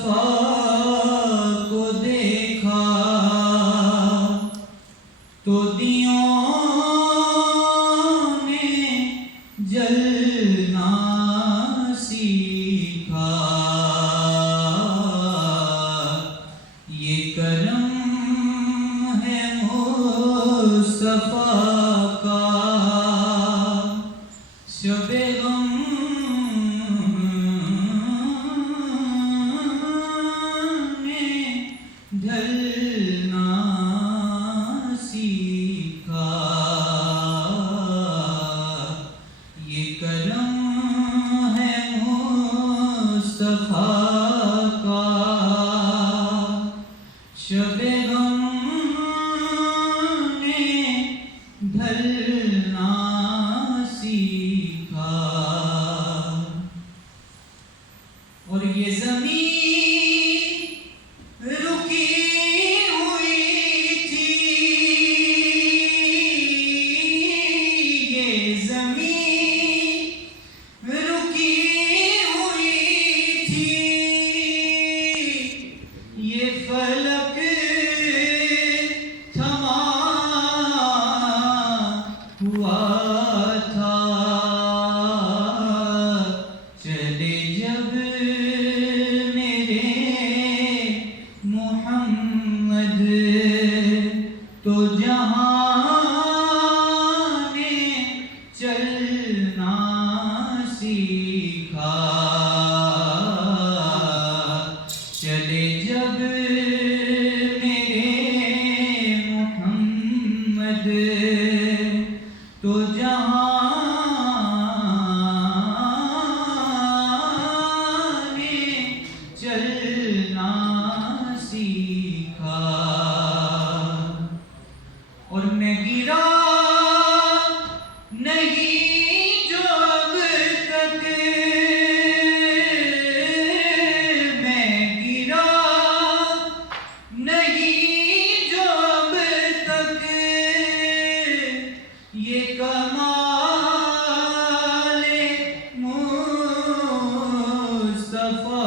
کو دیکھا تو دیوں نے جلنا سیکھا. یہ کرم ہے مصطفیٰ کا شب غم نے ڈھلنا سیکھا. یہ کرم ہے مصطفیٰ کا شب غم نے ڈھلنا سیکھا. اور یہ زمین رکی ہوئی تھی، یہ زمین رکی ہوئی تھی، یہ فلک تھما ہوا تھا. چلے جب میرے محمد تو جہاں نے چلنا سیکھا. چلے جب میرے محمد تو جہاں نے چلنا سیکھا. اور میں گرا نہیں جو اب تک، میں گرا نہیں جو اب تک، یہ کمال مصطفیٰ